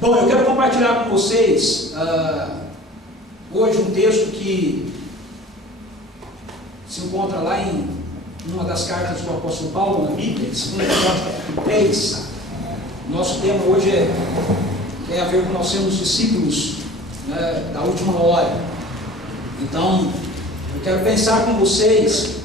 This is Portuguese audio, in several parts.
Bom, eu quero compartilhar com vocês hoje um texto que se encontra lá em uma das cartas do apóstolo Paulo na Bíblia, 2 Timóteo capítulo 3. Nosso tema hoje tem a ver com nós sermos discípulos, né, da última hora. Então, eu quero pensar com vocês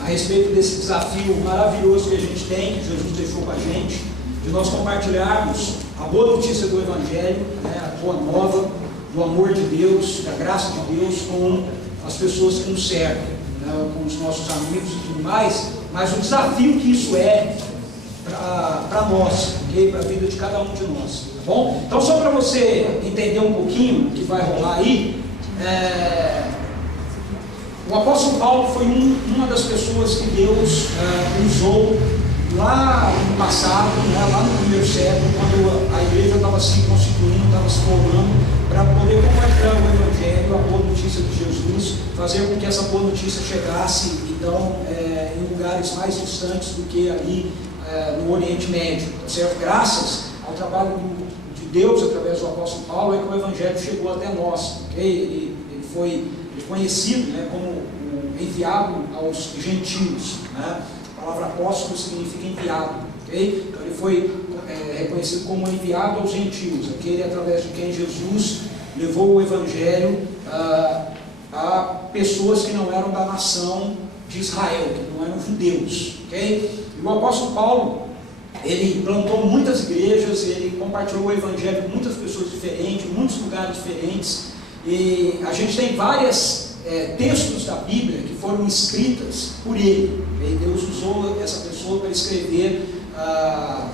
a respeito desse desafio maravilhoso que a gente tem, que Jesus deixou com a gente, de nós compartilharmos a boa notícia do Evangelho, né, a boa nova, do amor de Deus, da graça de Deus com as pessoas que nos servem, né, com os nossos amigos e tudo mais, mas o desafio que isso é para nós, okay? Para a vida de cada um de nós, tá bom? Então, só para você entender um pouquinho o que vai rolar aí, o apóstolo Paulo foi uma das pessoas que Deus usou lá no passado, né, lá no primeiro século, quando a igreja estava se constituindo, estava se formando, para poder compartilhar o Evangelho, a boa notícia de Jesus, fazer com que essa boa notícia chegasse, então, em lugares mais distantes do que ali no Oriente Médio, tá certo? Graças ao trabalho de Deus, através do apóstolo Paulo, é que o Evangelho chegou até nós, okay? Ele foi conhecido, né, como o enviado aos gentios, né? A palavra apóstolo significa enviado, okay? Então ele foi reconhecido como enviado aos gentios, aquele através de quem Jesus levou o Evangelho a pessoas que não eram da nação de Israel, que não eram judeus, okay? E o apóstolo Paulo, ele plantou muitas igrejas, ele compartilhou o Evangelho com muitas pessoas diferentes, em muitos lugares diferentes, e a gente tem vários textos da Bíblia que foram escritas por ele. E Deus usou essa pessoa para escrever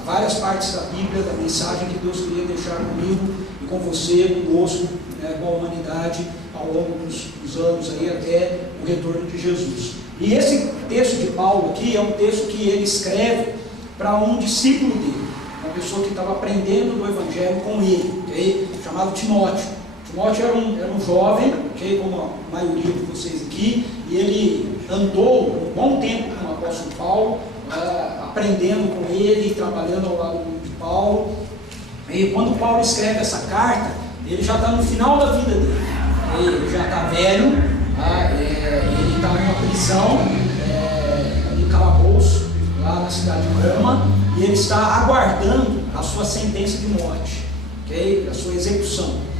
várias partes da Bíblia, da mensagem que Deus queria deixar comigo e com você, conosco, né, com a humanidade ao longo dos anos aí, até o retorno de Jesus. E esse texto de Paulo aqui é um texto que ele escreve para um discípulo dele, uma pessoa que estava aprendendo do Evangelho com ele, okay? Chamado Timóteo. Timóteo era um jovem, okay? Como a maioria de vocês aqui, e ele andou um bom tempo com o apóstolo Paulo, aprendendo com ele, trabalhando ao lado de Paulo. E quando Paulo escreve essa carta, ele já está no final da vida dele, ele já está velho, ele está numa prisão, em calabouço, lá na cidade de Roma, e ele está aguardando a sua sentença de morte, okay? A sua execução.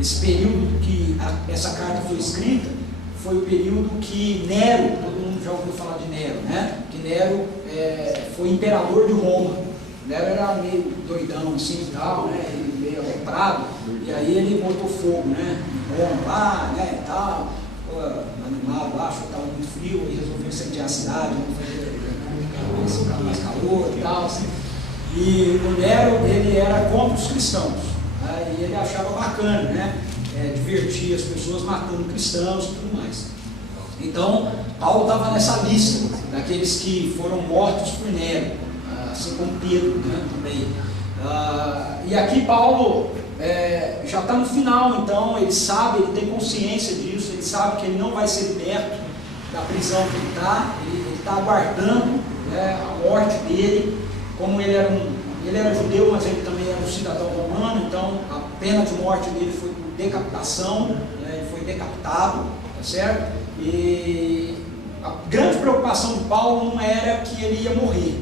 Esse período que essa carta foi escrita, foi o período que Nero, todo mundo já ouviu falar de Nero, né? Que Nero foi imperador de Roma. Nero era meio doidão assim e tal, né? Meio aleprado, e aí ele botou fogo, né? Em Roma lá, né? E tal, ficou animado lá, achou que estava muito frio, e resolveu incendiar a cidade, fazer mais calor e tal, assim. E o Nero, ele era contra os cristãos, né? E ele achava bacana, né? Divertir as pessoas matando cristãos e tudo mais. Então, Paulo estava nessa lista daqueles que foram mortos por Nero, assim como Pedro, né, também. E aqui Paulo já está no final, então ele sabe, ele tem consciência disso, ele sabe que ele não vai ser liberto da prisão que ele está aguardando, né, a morte dele. Como ele era judeu, mas ele também era um cidadão romano, então a pena de morte dele foi por decapitação, né, ele foi decapitado, tá certo? E a grande preocupação de Paulo não era que ele ia morrer,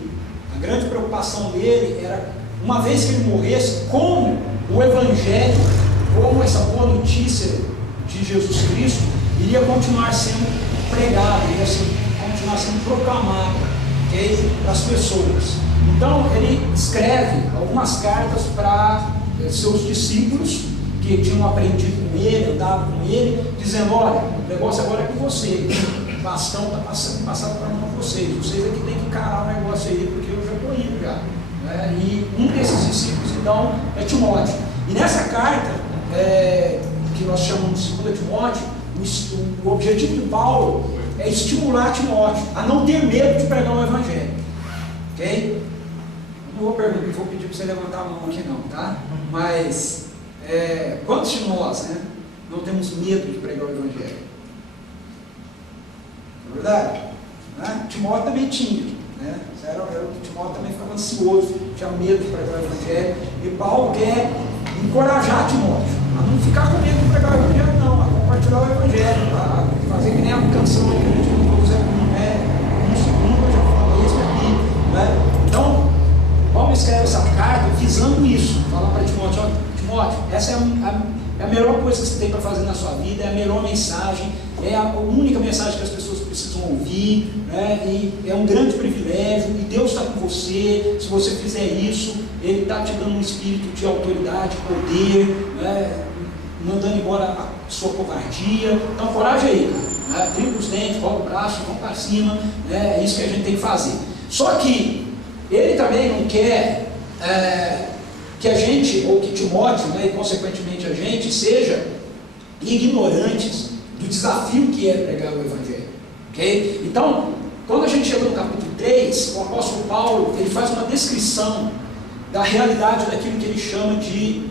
a grande preocupação dele era, uma vez que ele morresse, como o Evangelho, como essa boa notícia de Jesus Cristo iria continuar sendo pregado, iria continuar sendo proclamado, okay, para as pessoas. Então ele escreve algumas cartas para seus discípulos que tinham aprendido com ele, andado com ele, dizendo: olha, o negócio agora é com vocês, o bastão está passado para mão de vocês é que tem que encarar o negócio aí, porque eu já estou indo já, né? E um desses discípulos então é Timóteo. E nessa carta, que nós chamamos de 2 Timóteo, o objetivo de Paulo é estimular Timóteo a não ter medo de pregar o Evangelho, ok? Não vou pedir para você levantar a mão aqui não, tá? Mas quantos de nós, né, não temos medo de pregar o Evangelho? É verdade? Né? Timóteo também tinha, né? O Timóteo também ficava ansioso, tinha medo de pregar o Evangelho, e Paulo quer encorajar Timóteo a não ficar com medo de pregar o Evangelho, não, a compartilhar o Evangelho, a fazer que nem a canção que a gente não usa, um segundo, eu já falei isso aqui, né? Então, Paulo escreve essa carta visando isso, falar para Timóteo: Timóteo, essa é a melhor coisa que você tem para fazer na sua vida, é a melhor mensagem, é a única mensagem que as pessoas precisam ouvir, né? E é um grande privilégio, e Deus está com você. Se você fizer isso, Ele está te dando um espírito de autoridade, poder, né? Mandando embora a sua covardia. Então, coragem aí, cara, né? Trinca os dentes, coloca o braço, vamos para cima, né? É isso que a gente tem que fazer. Só que ele também não quer que a gente, ou que Timóteo, né, e consequentemente a gente, seja ignorantes do desafio que é pregar o Evangelho. Okay? Então, quando a gente chega no capítulo 3, o apóstolo Paulo ele faz uma descrição da realidade daquilo que ele chama de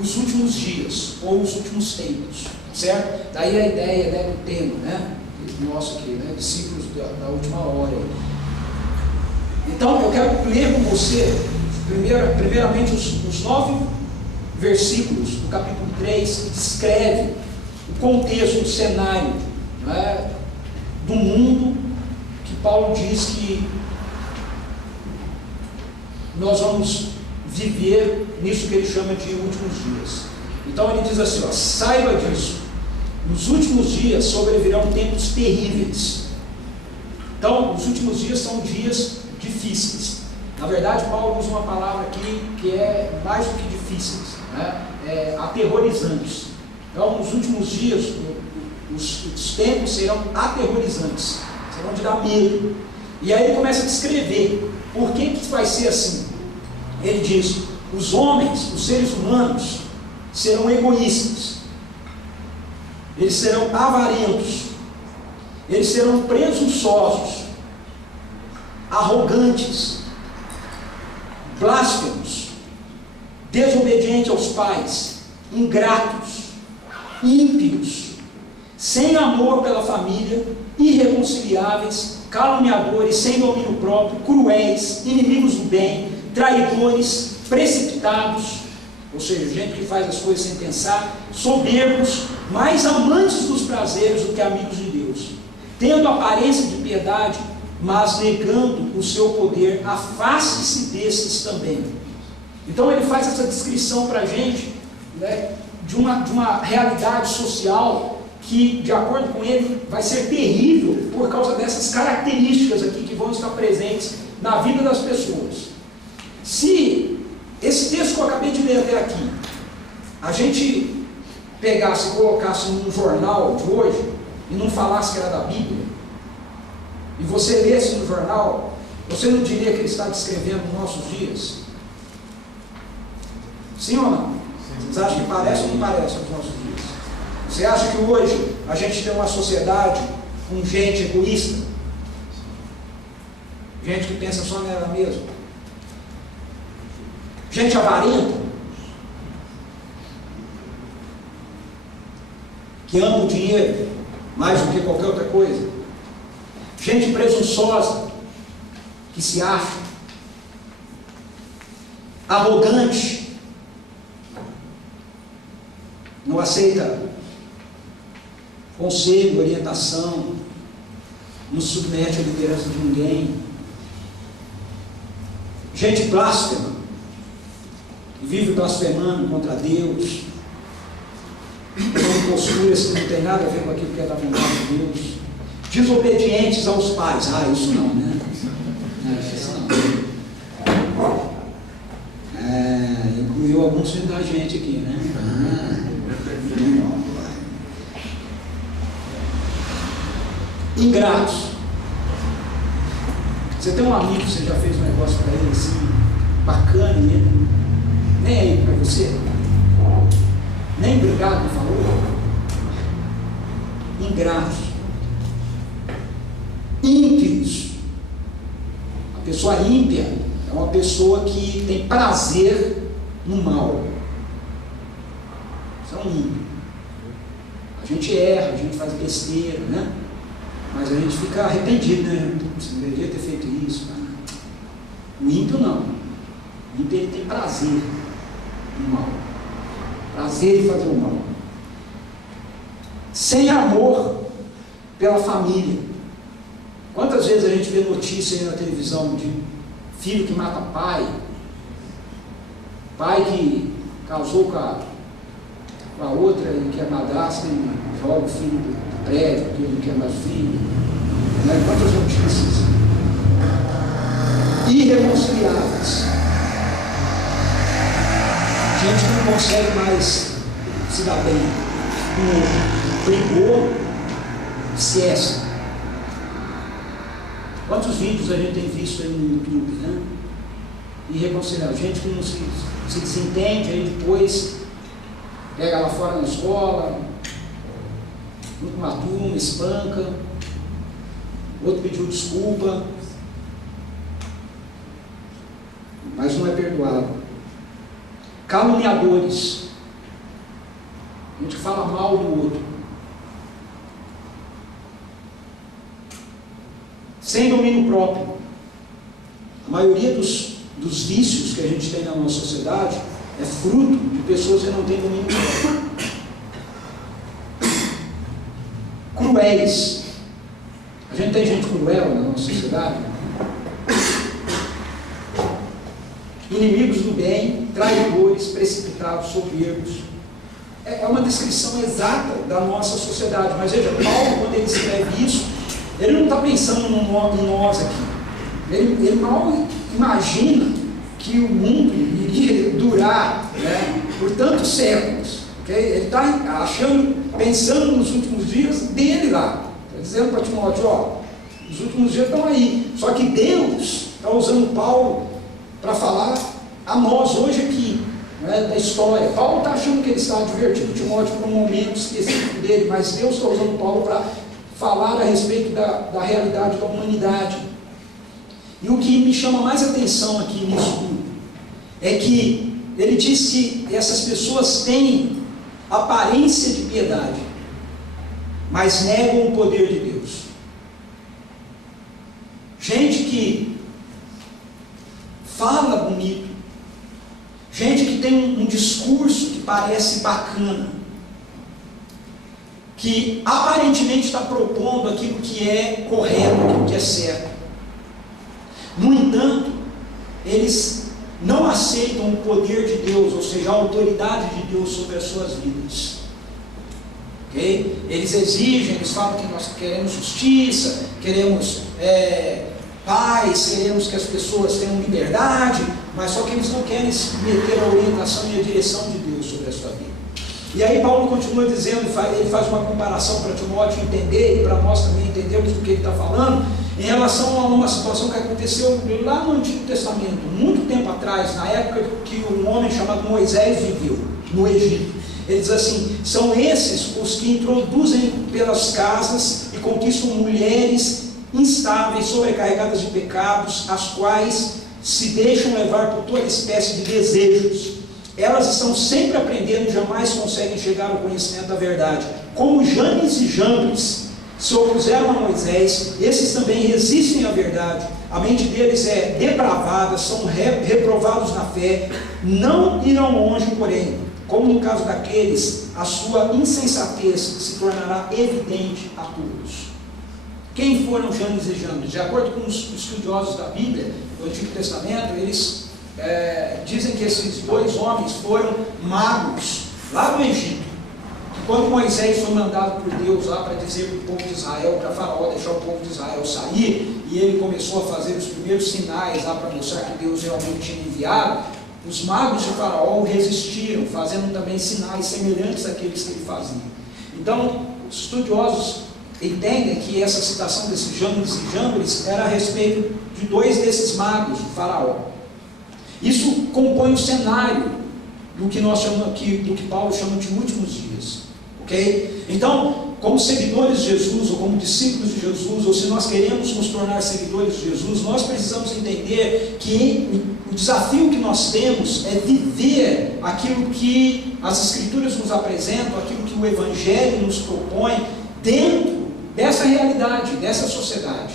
os últimos dias, ou os últimos tempos, certo? Daí a ideia, né, do tema, né, nosso aqui, né, discípulos da última hora. Então, eu quero ler com você, primeiramente, os 9 versículos do capítulo 3, que descreve o contexto, o cenário, né, do mundo, que Paulo diz que nós vamos viver nisso que ele chama de últimos dias. Então, ele diz assim, ó: saiba disso, nos últimos dias sobrevirão tempos terríveis. Então, os últimos dias são dias difíceis. Na verdade, Paulo usa uma palavra aqui que é mais do que difíceis, né? Aterrorizantes. Então, nos últimos dias, os tempos serão aterrorizantes, serão de dar medo. E aí ele começa a descrever por que vai ser assim. Ele diz: os homens, os seres humanos, serão egoístas, eles serão avarentos, eles serão presunçosos, arrogantes, blasfemos, desobedientes aos pais, ingratos, ímpios, sem amor pela família, irreconciliáveis, caluniadores, sem domínio próprio, cruéis, inimigos do bem, traidores, precipitados, ou seja, gente que faz as coisas sem pensar, soberbos, mais amantes dos prazeres do que amigos de Deus, tendo aparência de piedade, mas negando o seu poder. Afaste-se desses também. Então ele faz essa descrição para a gente, né, de uma realidade social que, de acordo com ele, vai ser terrível por causa dessas características aqui que vão estar presentes na vida das pessoas. Se esse texto que eu acabei de ler até aqui, a gente pegasse e colocasse num jornal de hoje e não falasse que era da Bíblia, e você lesse no jornal, você não diria que ele está descrevendo os nossos dias? Sim ou não? Vocês acham que parece ou não parece os nossos dias? Você acha que hoje a gente tem uma sociedade com gente egoísta? Gente que pensa só nela mesma? Gente avarenta? Que ama o dinheiro mais do que qualquer outra coisa? Gente presunçosa, que se acha, arrogante, não aceita conselho, orientação, não submete a liderança de ninguém. Gente blasfema, que vive blasfemando contra Deus, com posturas que não tem nada a ver com aquilo que é da vontade de Deus. Desobedientes aos pais. Isso não, né? Isso não. Incluiu alguns filhos da gente aqui, né? Ingratos. Você tem um amigo que você já fez um negócio para ele assim, bacana, e ele nem aí para você, nem obrigado falou. Ingratos. Ímpios. A pessoa ímpia é uma pessoa que tem prazer no mal. Isso é um ímpio. A gente erra, a gente faz besteira, né? Mas a gente fica arrependido, né? Você deveria ter feito isso, cara. O ímpio não. O ímpio ele tem prazer no mal. Prazer em fazer o mal. Sem amor pela família. Quantas vezes a gente vê notícia aí na televisão de filho que mata pai, pai que casou com a outra e que é madrasta e joga o filho do prédio, porque ele não quer mais filho, né? Quantas notícias irreconciliáveis, gente que não consegue mais se dar bem com o outro, brigou, esquece. Quantos vídeos a gente tem visto aí no YouTube, né? Irreconciliável, gente que não se desentende, aí depois pega lá fora na escola, junto com uma turma, espanca, outro pediu desculpa, mas não é perdoado. Caluniadores, gente que fala mal do outro, sem domínio próprio. A maioria dos vícios que a gente tem na nossa sociedade é fruto de pessoas que não têm domínio próprio. Cruéis. A gente tem gente cruel na nossa sociedade. Inimigos do bem, traidores, precipitados, soberbos. É uma descrição exata da nossa sociedade. Mas veja, Paulo, quando ele escreve isso, ele não está pensando em nós aqui. Ele mal imagina que o mundo iria durar, né, por tantos séculos. Okay? Ele está pensando nos últimos dias dele lá. Está dizendo para Timóteo, ó, os últimos dias estão aí. Só que Deus está usando Paulo para falar a nós hoje aqui, né, da história. Paulo está achando que ele está advertindo Timóteo para um momento específico dele, mas Deus está usando Paulo para falar a respeito da realidade da humanidade. E o que me chama mais atenção aqui nisso tudo é que ele diz que essas pessoas têm aparência de piedade, mas negam o poder de Deus. Gente que fala bonito, gente que tem um discurso que parece bacana, que aparentemente está propondo aquilo que é correto, aquilo que é certo. No entanto, eles não aceitam o poder de Deus, ou seja, a autoridade de Deus sobre as suas vidas. Okay? Eles exigem, eles falam que nós queremos justiça, queremos paz, queremos que as pessoas tenham liberdade, mas só que eles não querem se meter a orientação e a direção de Deus sobre a sua vida. E aí Paulo continua dizendo, ele faz uma comparação para Timóteo entender, e para nós também entendermos do que ele está falando, em relação a uma situação que aconteceu lá no Antigo Testamento, muito tempo atrás, na época que um homem chamado Moisés viveu no Egito. Ele diz assim: são esses os que introduzem pelas casas e conquistam mulheres instáveis, sobrecarregadas de pecados, as quais se deixam levar por toda espécie de desejos. Elas estão sempre aprendendo e jamais conseguem chegar ao conhecimento da verdade. Como Janes e Jambres se opuseram a Moisés, esses também resistem à verdade. A mente deles é depravada, são reprovados na fé, não irão longe, porém, como no caso daqueles, a sua insensatez se tornará evidente a todos. Quem foram Janes e Jambres? De acordo com os estudiosos da Bíblia, do Antigo Testamento, eles dizem que esses dois homens foram magos lá do Egito. Quando Moisés foi mandado por Deus lá para dizer para o povo de Israel, para Faraó deixar o povo de Israel sair, e ele começou a fazer os primeiros sinais lá para mostrar que Deus realmente tinha enviado, os magos de Faraó resistiram, fazendo também sinais semelhantes àqueles que ele fazia. Então, os estudiosos entendem que essa citação desses Janes e Jambres era a respeito de dois desses magos de Faraó. Isso compõe o cenário do que nós chamamos aqui, do que Paulo chama de últimos dias. Okay? Então, como seguidores de Jesus, ou como discípulos de Jesus, ou se nós queremos nos tornar seguidores de Jesus, nós precisamos entender que o desafio que nós temos é viver aquilo que as Escrituras nos apresentam, aquilo que o Evangelho nos propõe, dentro dessa realidade, dessa sociedade.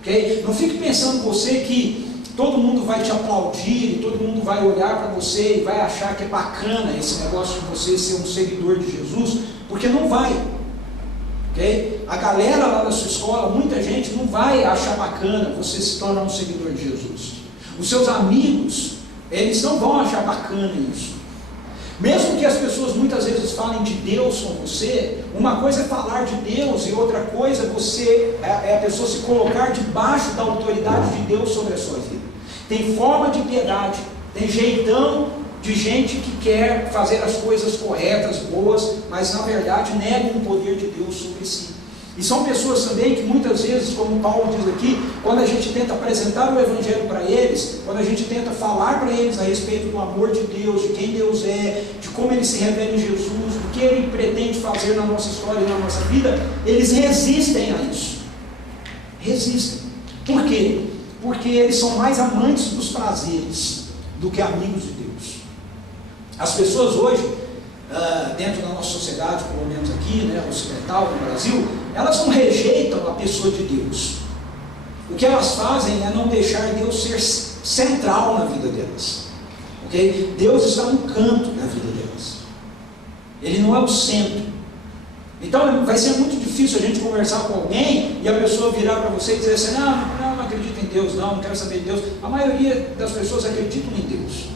Okay? Não fique pensando você que todo mundo vai te aplaudir, todo mundo vai olhar para você e vai achar que é bacana esse negócio de você ser um seguidor de Jesus, porque não vai. Okay? A galera lá da sua escola, muita gente não vai achar bacana você se tornar um seguidor de Jesus. Os seus amigos, eles não vão achar bacana isso. Mesmo que as pessoas muitas vezes falem de Deus com você, uma coisa é falar de Deus e outra coisa é a pessoa se colocar debaixo da autoridade de Deus sobre a sua vida. Tem forma de piedade, tem jeitão de gente que quer fazer as coisas corretas, boas, mas na verdade negam o poder de Deus sobre si. E são pessoas também que muitas vezes, como Paulo diz aqui, quando a gente tenta apresentar o Evangelho para eles, quando a gente tenta falar para eles a respeito do amor de Deus, de quem Deus é, de como Ele se revela em Jesus, do que Ele pretende fazer na nossa história e na nossa vida, eles resistem a isso. Resistem. Por quê? Porque eles são mais amantes dos prazeres do que amigos de Deus. As pessoas hoje, dentro da nossa sociedade, pelo menos aqui, né, ocidental, no Brasil, elas não rejeitam a pessoa de Deus. O que elas fazem é não deixar Deus ser central na vida delas. Okay? Deus está no canto da vida delas. Ele não é o centro. Então vai ser muito difícil a gente conversar com alguém e a pessoa virar para você e dizer assim, não acredito em Deus, não quero saber de Deus. A maioria das pessoas acreditam em Deus.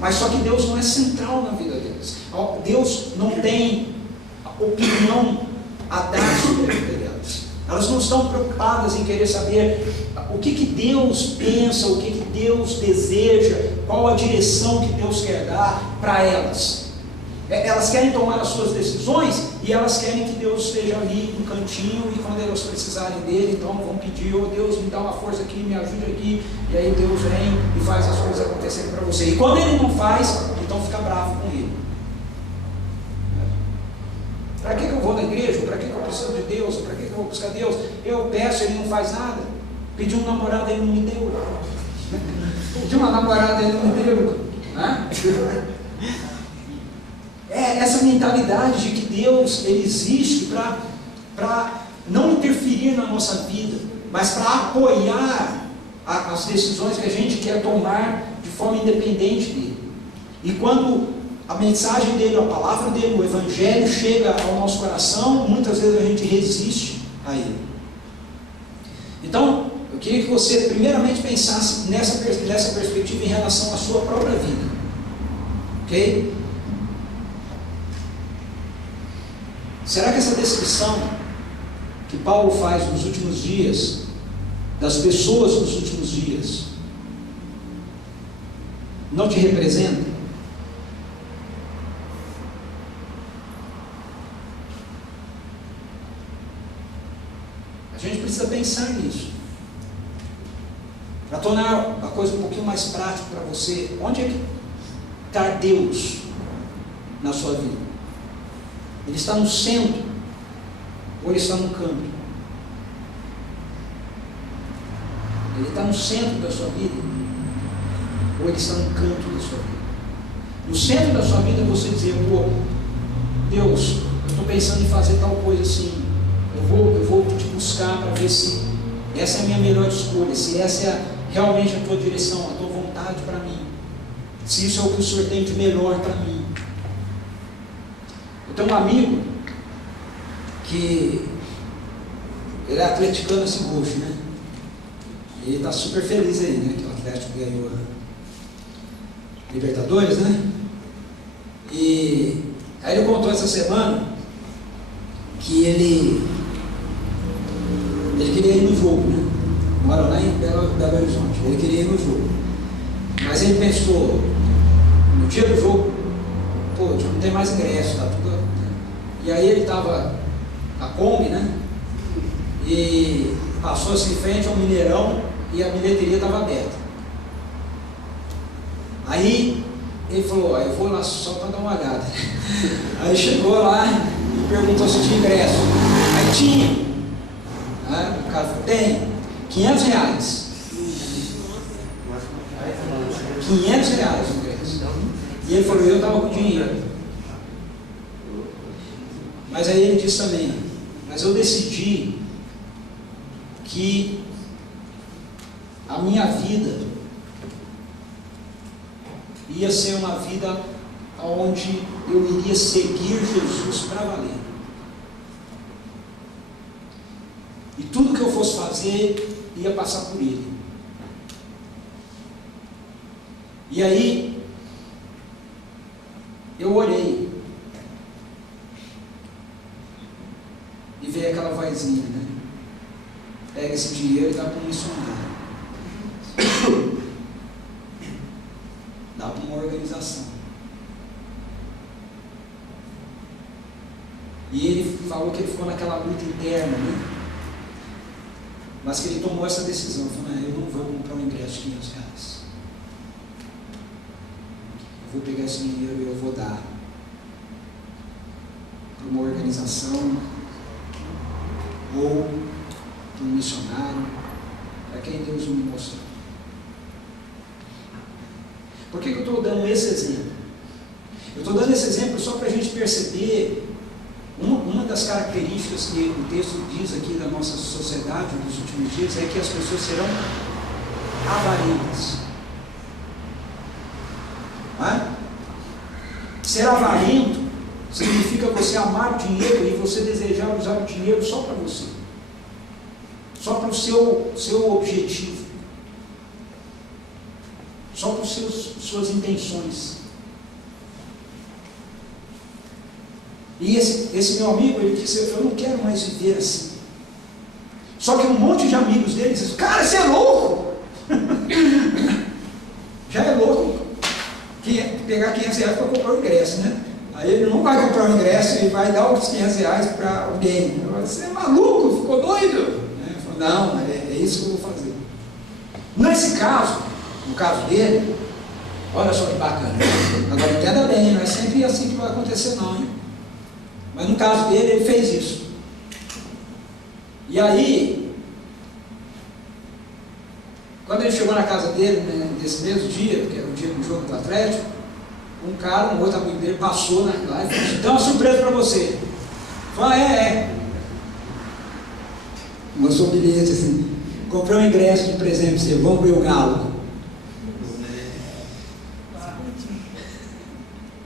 Mas só que Deus não é central na vida delas. Deus não tem opinião a dar sobre a vida delas. Elas não estão preocupadas em querer saber o que Deus pensa, o que Deus deseja, qual a direção que Deus quer dar para elas. Elas querem tomar as suas decisões e elas querem que Deus esteja ali no cantinho e quando elas precisarem dele, então vão pedir, oh Deus, me dá uma força aqui, me ajude aqui, e aí Deus vem e faz as coisas acontecerem para você. E quando ele não faz, então fica bravo com ele. Para que eu vou na igreja? Para que eu preciso de Deus? Para que eu vou buscar Deus? Eu peço, ele não faz nada. Pedi um namorado, ele não me deu. Pedi uma namorada, ele não me deu. É essa mentalidade de que Deus ele existe para não interferir na nossa vida, mas para apoiar as decisões que a gente quer tomar de forma independente dele. E quando a mensagem dele, a palavra dele, o Evangelho chega ao nosso coração, muitas vezes a gente resiste a ele. Então, eu queria que você primeiramente pensasse nessa perspectiva em relação à sua própria vida. Ok? Será que essa descrição que Paulo faz nos últimos dias, das pessoas nos últimos dias, não te representa? A gente precisa pensar nisso. Para tornar a coisa um pouquinho mais prática para você, onde é que está Deus na sua vida? Ele está no centro ou ele está no canto? Ele está no centro da sua vida ou ele está no canto da sua vida? No centro da sua vida você dizer, pô, Deus, eu estou pensando em fazer tal coisa assim, eu vou te buscar para ver se essa é a minha melhor escolha, se essa é realmente a tua direção, a tua vontade para mim, se isso é o que o Senhor tem de melhor para mim. Eu tenho um amigo que ele é atleticano assim roxo, né? E ele está super feliz aí, né? Que o Atlético ganhou a Libertadores, né? E aí ele contou essa semana que ele queria ir no jogo, né? Mora lá em Belo Horizonte, ele queria ir no jogo. Mas ele pensou, no dia do jogo, pô, não tem mais ingresso, tá tudo. E aí ele estava a Kombi, né? E passou assim em frente ao Mineirão e a bilheteria estava aberta. Aí ele falou, eu vou lá só para dar uma olhada. Aí chegou lá e perguntou se tinha ingresso. Aí tinha. O cara falou, tem, R$500. R$500 o ingresso. E ele falou, eu estava com dinheiro. Mas aí ele disse também, mas eu decidi que a minha vida ia ser uma vida onde eu iria seguir Jesus para valer. E tudo que eu fosse fazer ia passar por Ele. E aí eu orei e veio aquela vozinha, né? Pega esse dinheiro e dá para um missionário, dá para uma organização. E ele falou que ele ficou naquela luta interna, né? Mas que ele tomou essa decisão, falou: eu não vou comprar um ingresso de R$500, eu vou pegar esse dinheiro e eu vou dar para uma organização ou para um missionário, para quem Deus me mostrou. Por que eu estou dando esse exemplo? Eu estou dando esse exemplo só para a gente perceber uma das características que o texto diz aqui da nossa sociedade nos últimos dias é que as pessoas serão avarentas. Ser avarento significa você amar o dinheiro e você desejar usar o dinheiro só para você, só para o seu objetivo, só para suas intenções. E esse meu amigo, ele disse: eu não quero mais viver assim. Só que um monte de amigos dele dizem: cara, você é louco! Já é louco pegar R$500 para comprar o ingresso, né? Aí ele não vai comprar o ingresso, ele vai dar os R$500 para alguém. Você é maluco, ficou doido? Falei: não, é isso que eu vou fazer. Nesse caso, no caso dele, olha só que bacana. Agora entenda bem, não é sempre assim que vai acontecer não, hein? Mas no caso dele, ele fez isso. E aí, quando ele chegou na casa dele, né, nesse mesmo dia, que era o dia do jogo do Atlético, um outro amigo dele passou lá e falou: tem uma surpresa para você. Falei: mostrou o bilhete assim: comprei um ingresso de presente para você, vamos ver o Galo.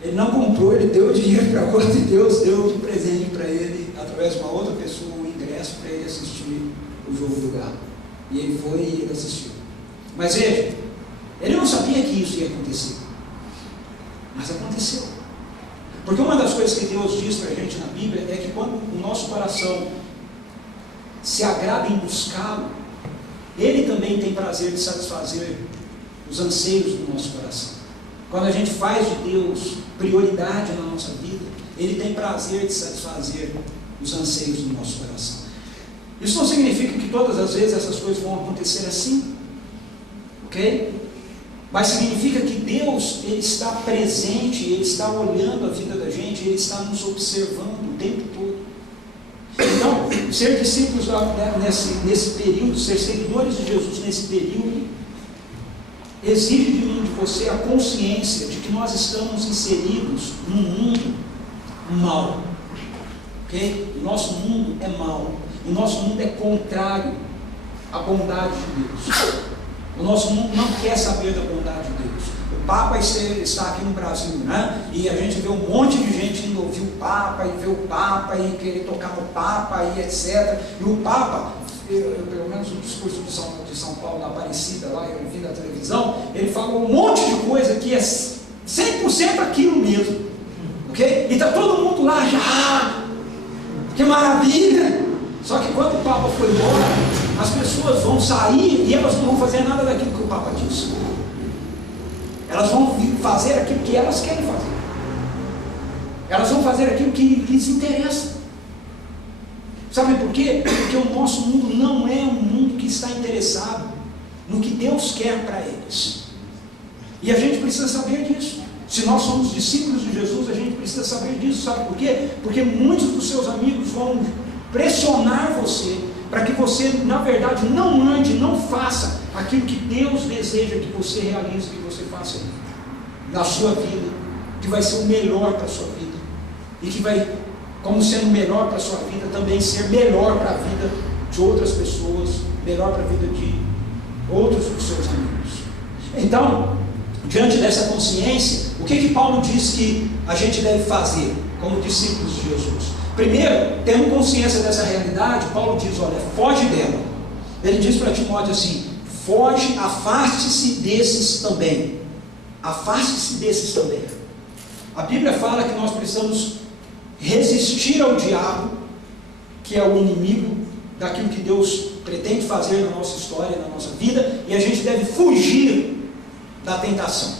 Ele não comprou, ele deu o dinheiro para outro e Deus deu de presente para ele, através de uma outra pessoa, um ingresso para ele assistir o jogo do Galo. E ele foi e ele assistiu. Mas veja, ele não sabia que isso ia acontecer. Mas aconteceu. Porque uma das coisas que Deus diz para a gente na Bíblia é que quando o nosso coração se agrada em buscá-lo, Ele também tem prazer de satisfazer os anseios do nosso coração. Quando a gente faz de Deus prioridade na nossa vida, Ele tem prazer de satisfazer os anseios do nosso coração. Isso não significa que todas as vezes essas coisas vão acontecer assim, ok? Mas significa que Deus, Ele está presente, Ele está olhando a vida da gente, Ele está nos observando o tempo todo. Então, ser discípulos nesse período, ser seguidores de Jesus nesse período, exige de mim, de você, a consciência de que nós estamos inseridos num mundo mau, ok? O nosso mundo é mau, o nosso mundo é contrário à bondade de Deus, o nosso mundo não quer saber da bondade de Deus. O Papa está aqui no Brasil, né? E a gente vê um monte de gente indo ouvir o Papa, e ver o Papa, e querer tocar no Papa, e etc. E o Papa, pelo menos o discurso de São Paulo, da Aparecida, lá eu vi na televisão, ele falou um monte de coisa que é 100% aquilo mesmo, ok? E está todo mundo lá já, que maravilha! Só que quando o Papa foi embora, as pessoas vão sair e elas não vão fazer nada daquilo que o Papa disse. Elas vão fazer aquilo que elas querem fazer. Elas vão fazer aquilo que lhes interessa. Sabe por quê? Porque o nosso mundo não é um mundo que está interessado no que Deus quer para eles. E a gente precisa saber disso. Se nós somos discípulos de Jesus, a gente precisa saber disso. Sabe por quê? Porque muitos dos seus amigos vão pressionar você para que você, na verdade, não ande, não faça aquilo que Deus deseja que você realize, que você faça na sua vida, que vai ser o melhor para a sua vida, e que vai, como sendo melhor para a sua vida, também ser melhor para a vida de outras pessoas, melhor para a vida de outros dos seus amigos. Então, diante dessa consciência, o que Paulo diz que a gente deve fazer como discípulos de Jesus? Primeiro, tendo consciência dessa realidade, Paulo diz, olha, foge dela. Ele diz para Timóteo assim, foge, afaste-se desses também. Afaste-se desses também. A Bíblia fala que nós precisamos resistir ao diabo, que é o inimigo daquilo que Deus pretende fazer na nossa história, na nossa vida, e a gente deve fugir da tentação.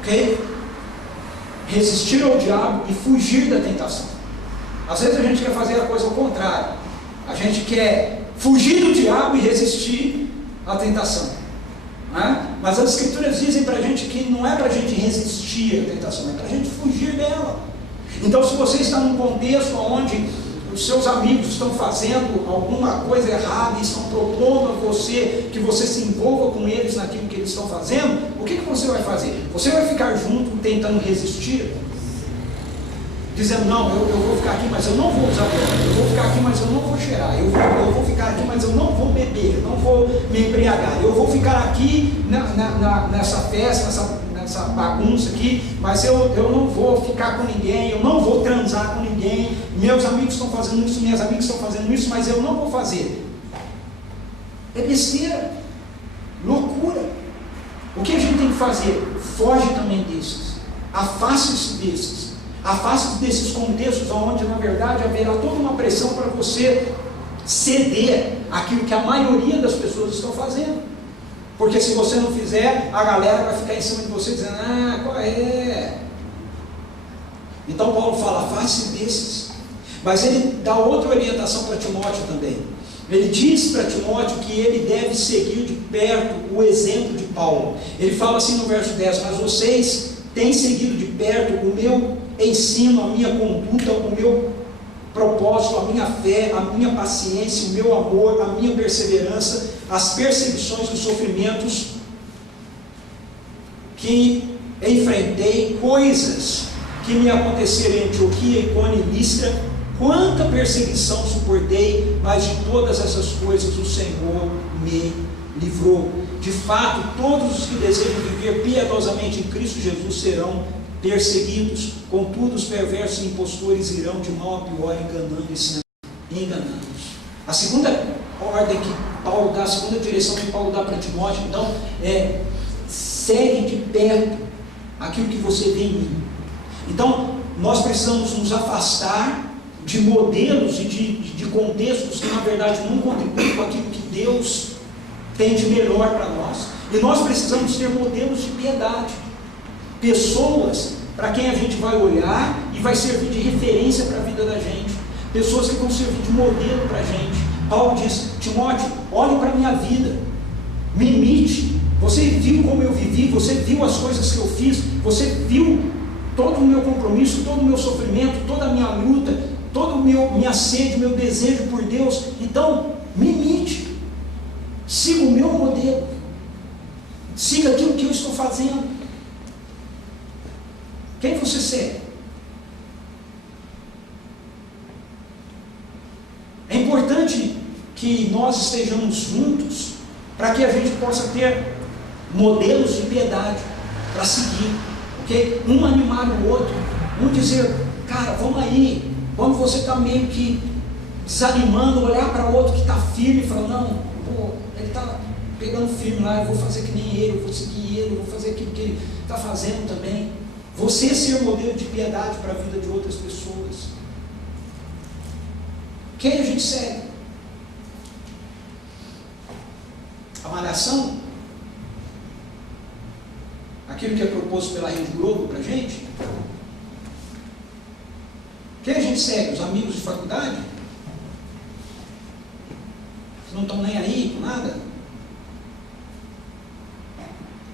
Ok? Resistir ao diabo e fugir da tentação. Às vezes a gente quer fazer a coisa ao contrário. A gente quer fugir do diabo e resistir à tentação. Né? Mas as Escrituras dizem para a gente que não é para a gente resistir à tentação, é para a gente fugir dela. Então, se você está num contexto onde os seus amigos estão fazendo alguma coisa errada e estão propondo a você que você se envolva com eles naquilo que eles estão fazendo, o que você vai fazer? Você vai ficar junto tentando resistir? Dizendo, não, eu vou ficar aqui, mas eu não vou usar droga, eu vou ficar aqui, mas eu não vou cheirar, eu vou ficar aqui, mas eu não vou beber, não vou me embriagar, eu vou ficar aqui nessa festa, nessa bagunça aqui, mas eu não vou ficar com ninguém, eu não vou transar com ninguém, meus amigos estão fazendo isso, minhas amigas estão fazendo isso, mas eu não vou fazer. É besteira, loucura. O que a gente tem que fazer? Foge também desses, afaste-se desses. Afaste-se desses contextos onde, na verdade, haverá toda uma pressão para você ceder aquilo que a maioria das pessoas estão fazendo. Porque se você não fizer, a galera vai ficar em cima de você dizendo, qual é? Então Paulo fala, afaste-se desses. Mas ele dá outra orientação para Timóteo também. Ele diz para Timóteo que ele deve seguir de perto o exemplo de Paulo. Ele fala assim no verso 10, mas vocês têm seguido de perto o meu ensino, a minha conduta, o meu propósito, a minha fé, a minha paciência, o meu amor, a minha perseverança, as perseguições, os sofrimentos que enfrentei, coisas que me aconteceram em Antioquia, Icônio e Listra. Quanta perseguição suportei, mas de todas essas coisas o Senhor me livrou. De fato, todos os que desejam viver piedosamente em Cristo Jesus serão perseguidos, contudo os perversos e impostores irão de mal a pior, enganando e sendo enganados. A segunda ordem que Paulo dá, a segunda direção que Paulo dá para Timóteo, então, é segue de perto aquilo que você vê em mim. Então, nós precisamos nos afastar de modelos e de contextos que na verdade não contribuem com aquilo que Deus tem de melhor para nós. E nós precisamos ter modelos de piedade. Pessoas para quem a gente vai olhar e vai servir de referência para a vida da gente. Pessoas que vão servir de modelo para a gente. Paulo diz, Timóteo, olhe para a minha vida, me imite. Você viu como eu vivi, você viu as coisas que eu fiz, você viu todo o meu compromisso, todo o meu sofrimento, toda a minha luta, toda a minha sede, meu desejo por Deus. Então, me imite. Siga o meu modelo. Siga aquilo que eu estou fazendo. Quem você segue? É importante que nós estejamos juntos para que a gente possa ter modelos de piedade para seguir, ok? Um animar o outro, um dizer, cara, vamos aí, vamos, você está meio que desanimando, olhar para o outro que está firme e falar, não, pô, ele está pegando firme lá, eu vou fazer que nem ele, eu vou seguir ele, eu vou fazer aquilo que ele está fazendo também. Você ser modelo de piedade para a vida de outras pessoas. Quem a gente segue? A Malhação? Aquilo que é proposto pela Rede Globo para a gente? Quem a gente segue? Os amigos de faculdade? Que não estão nem aí com nada?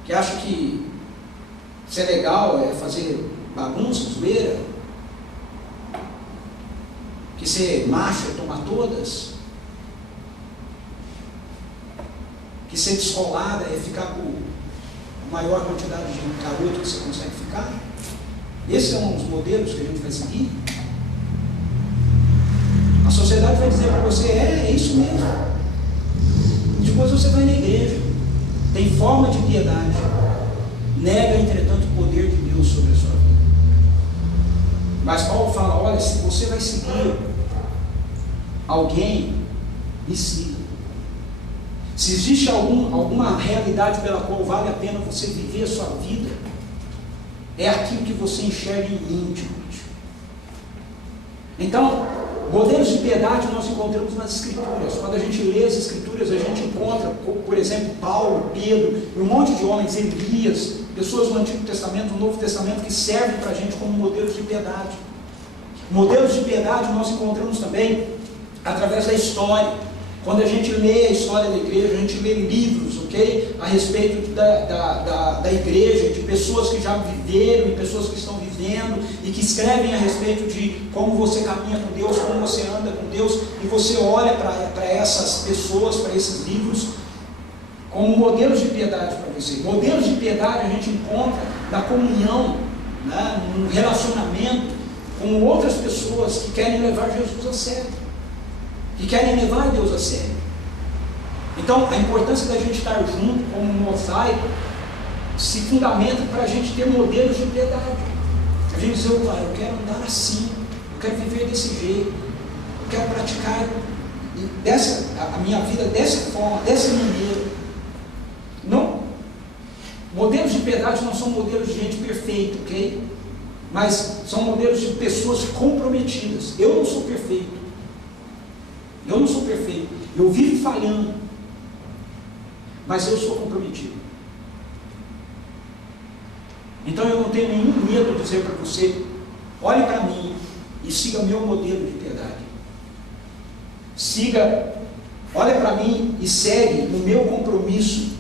Que acham que ser legal é fazer bagunça, zoeira? Que ser macho é tomar todas? Que ser descolada é ficar com a maior quantidade de garoto que você consegue ficar? Esses são os modelos que a gente vai seguir? A sociedade vai dizer para você, é isso mesmo. Depois você vai na igreja, tem forma de piedade, nega, entretanto, o poder de Deus sobre a sua vida. Mas Paulo fala, olha, se você vai seguir alguém, me siga. Se existe alguma realidade pela qual vale a pena você viver a sua vida, é aquilo que você enxerga em mim, Timóteo. Então, modelos de piedade nós encontramos nas Escrituras. Quando a gente lê as Escrituras, a gente encontra, por exemplo, Paulo, Pedro, um monte de homens, Elias, pessoas do Antigo Testamento, do Novo Testamento, que servem para a gente como modelos de piedade. Modelos de piedade nós encontramos também através da história. Quando a gente lê a história da igreja, a gente lê livros, ok? A respeito da igreja, de pessoas que já viveram e pessoas que estão vivendo e que escrevem a respeito de como você caminha com Deus, como você anda com Deus, e você olha para essas pessoas, para esses livros, como modelos de piedade para você. Modelos de piedade a gente encontra na comunhão, né, no relacionamento com outras pessoas que querem levar Jesus a sério, que querem levar Deus a sério. Então, a importância da gente estar junto como um mosaico se fundamenta para a gente ter modelos de piedade. A gente diz, eu quero andar assim, eu quero viver desse jeito, eu quero praticar a minha vida dessa forma, dessa maneira. Não, modelos de piedade não são modelos de gente perfeita, ok? Mas são modelos de pessoas comprometidas. Eu não sou perfeito. Eu vivo falhando, mas eu sou comprometido. Então eu não tenho nenhum medo de dizer para você, olhe para mim e siga meu modelo de piedade. Olha para mim e segue o meu compromisso,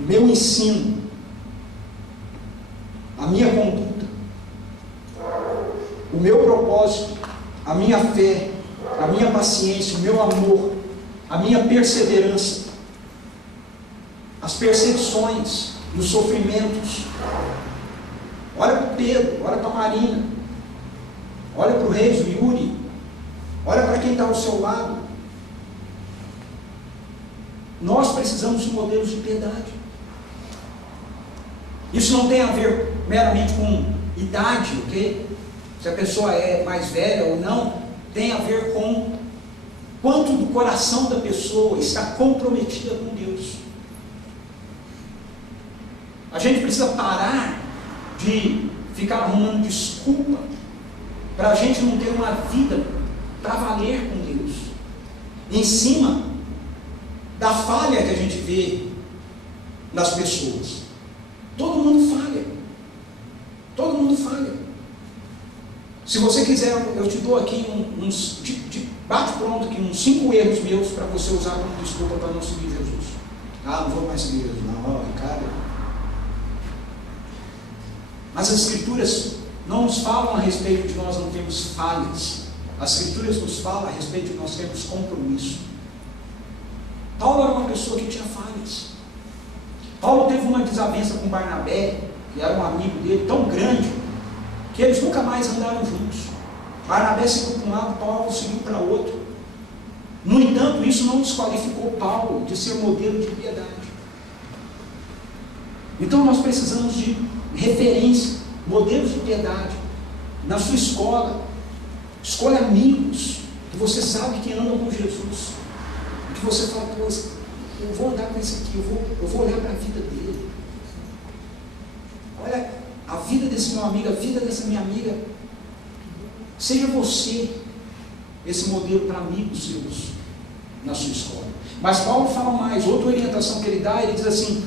o meu ensino, a minha conduta, o meu propósito, a minha fé, a minha paciência, o meu amor, a minha perseverança, as perseguições e os sofrimentos. Olha para o Pedro, olha para a Marina, olha para o Reis, o Yuri, olha para quem está ao seu lado. Nós precisamos de modelos de piedade. Isso não tem a ver meramente com idade, ok? Se a pessoa é mais velha ou não, tem a ver com quanto do coração da pessoa está comprometida com Deus. A gente precisa parar de ficar arrumando desculpa para a gente não ter uma vida para valer com Deus, em cima da falha que a gente vê nas pessoas. Todo mundo falha. Todo mundo falha. Se você quiser, eu te dou aqui uns bate-pronto aqui, uns 5 erros meus para você usar como desculpa para não seguir Jesus. Não vou mais seguir Jesus, não, Ricardo. Mas as Escrituras não nos falam a respeito de nós não termos falhas. As Escrituras nos falam a respeito de nós termos compromisso. Paulo era uma pessoa que tinha falhas. Paulo teve uma desavença com Barnabé, que era um amigo dele, tão grande, que eles nunca mais andaram juntos. Barnabé seguiu para um lado, Paulo seguiu para outro. No entanto, isso não desqualificou Paulo de ser modelo de piedade. Então nós precisamos de referência, modelos de piedade. Na sua escola, escolha amigos que você sabe que andam com Jesus, que você fala, pô, eu vou andar com esse aqui, eu vou olhar para a vida dele. Olha a vida desse meu amigo, a vida dessa minha amiga. Seja você esse modelo para amigos seus na sua escola. Mas Paulo fala mais, outra orientação que ele dá, ele diz assim,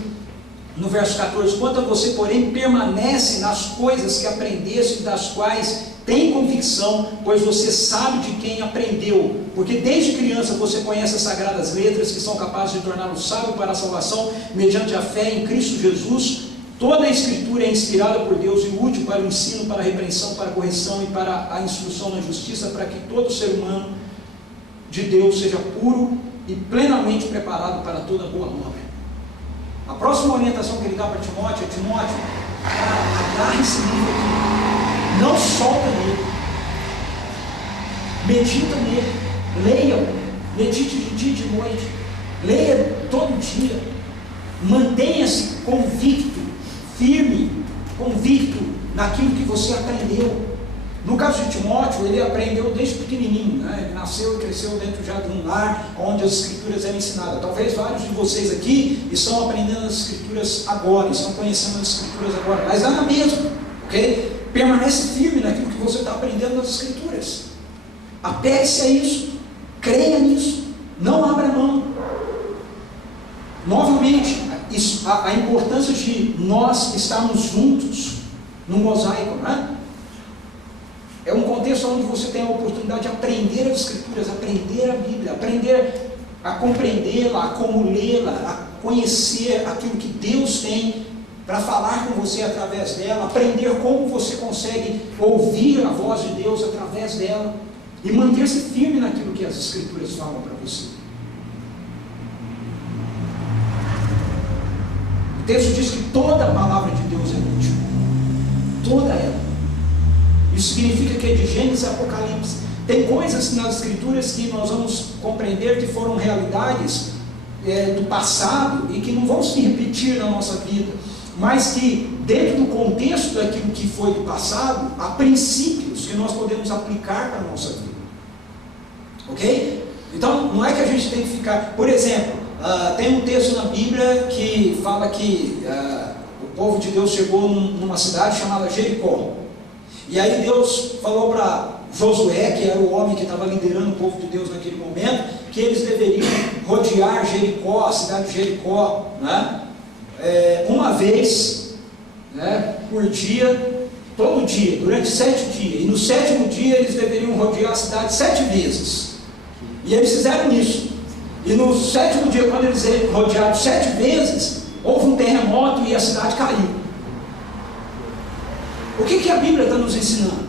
no verso 14, quanto a você, porém, permanece nas coisas que aprendeste, das quais tem convicção, pois você sabe de quem aprendeu, porque desde criança você conhece as sagradas letras, que são capazes de torná-lo sábio para a salvação, mediante a fé em Cristo Jesus. Toda a Escritura é inspirada por Deus e útil para o ensino, para a repreensão, para a correção e para a instrução na justiça, para que todo ser humano de Deus seja puro e plenamente preparado para toda boa obra. A próxima orientação que ele dá para Timóteo é: Timóteo, agarre esse livro aqui, não solta nele, medita nele, leia, medite de dia e de noite, leia todo dia, mantenha-se convicto firme, convicto naquilo que você aprendeu. No caso de Timóteo, ele aprendeu desde pequenininho, né? Ele nasceu e cresceu dentro já de um lar onde as escrituras eram ensinadas. Talvez vários de vocês aqui estão aprendendo as escrituras agora, estão conhecendo as escrituras agora, mas é na mesma, ok? Permanece firme naquilo que você está aprendendo nas escrituras. Apegue-se a isso, creia nisso, não abra mão. Novamente, a importância de nós estarmos juntos no mosaico, né? É um contexto onde você tem a oportunidade de aprender as escrituras, aprender a Bíblia, aprender a compreendê-la, a como lê-la, a conhecer aquilo que Deus tem para falar com você através dela, aprender como você consegue ouvir a voz de Deus através dela e manter-se firme naquilo que as escrituras falam para você. O texto diz que toda a palavra de Deus é útil, toda ela. Isso significa que é de Gênesis a Apocalipse. Tem coisas nas escrituras que nós vamos compreender que foram realidades do passado e que não vão se repetir na nossa vida, mas que dentro do contexto daquilo que foi do passado, há princípios que nós podemos aplicar para a nossa vida. Ok? Então não é que a gente tem que ficar, por exemplo, tem um texto na Bíblia que fala que o povo de Deus chegou numa cidade chamada Jericó. E aí Deus falou para Josué, que era o homem que estava liderando o povo de Deus naquele momento, que eles deveriam rodear Jericó, a cidade de Jericó, né? Uma vez, né, por dia, todo dia, durante 7 dias. E no 7º dia eles deveriam rodear a cidade 7 vezes. E eles fizeram isso. E no 7º dia, quando eles rodearam 7 vezes, houve um terremoto e a cidade caiu. O que a Bíblia está nos ensinando?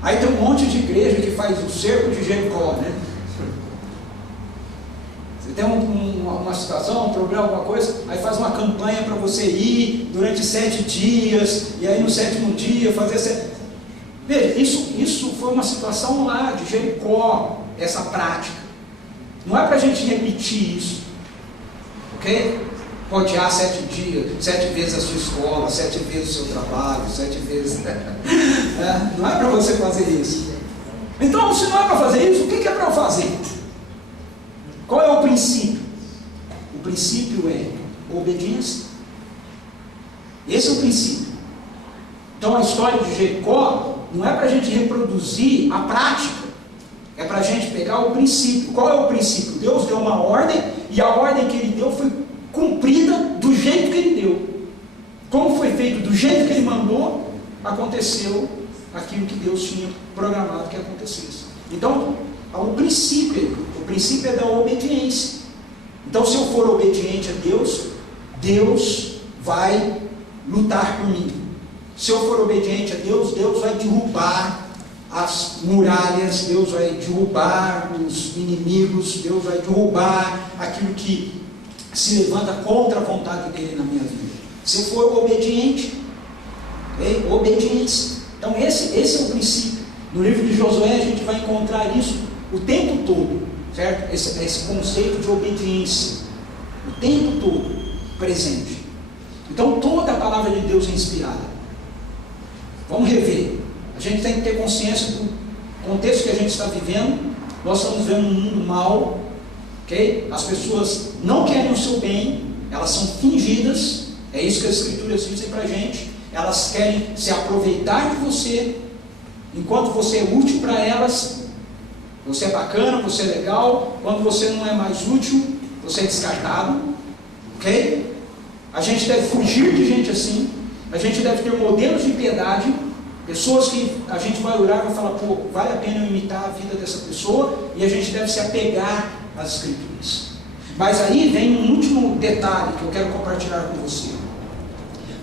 Aí tem um monte de igreja que faz o cerco de Jericó, né? Você tem uma situação, um problema, alguma coisa, aí faz uma campanha para você ir durante 7 dias, e aí no 7º dia fazer... Veja, isso foi uma situação lá de Jericó, essa prática. Não é para a gente repetir isso, ok? Rodear 7 dias, 7 vezes a sua escola, 7 vezes o seu trabalho, 7 vezes... não é para você fazer isso. Então, se não é para fazer isso, o que é para eu fazer? Qual é o princípio? O princípio é obediência. Esse é o princípio. Então, a história de Jericó não é para a gente reproduzir a prática, é para a gente pegar o princípio. Qual é o princípio? Deus deu uma ordem, e a ordem que Ele deu foi cumprida do jeito que Ele deu. Como foi feito do jeito que Ele mandou, aconteceu aquilo que Deus tinha programado que acontecesse. Então, o princípio é da obediência. Então, se eu for obediente a Deus, Deus vai lutar por mim. Se eu for obediente a Deus, Deus vai derrubar as muralhas, Deus vai derrubar os inimigos, Deus vai derrubar aquilo que se levanta contra a vontade dele na minha vida. Se eu for obediente, obediência. Então esse é o princípio. No livro de Josué a gente vai encontrar isso o tempo todo, certo? Esse conceito de obediência, o tempo todo presente. Então toda a palavra de Deus é inspirada. Vamos rever. A gente tem que ter consciência do contexto que a gente está vivendo. Nós estamos vivendo um mundo mau, ok? As pessoas não querem o seu bem, elas são fingidas, é isso que as escrituras dizem para a gente. Elas querem se aproveitar de você, enquanto você é útil para elas. Você é bacana, você é legal. Quando você não é mais útil, você é descartado, ok? A gente deve fugir de gente assim. A gente deve ter modelos de piedade, pessoas que a gente vai orar e vai falar, pô, vale a pena eu imitar a vida dessa pessoa, e a gente deve se apegar às escrituras. Mas aí vem um último detalhe que eu quero compartilhar com você.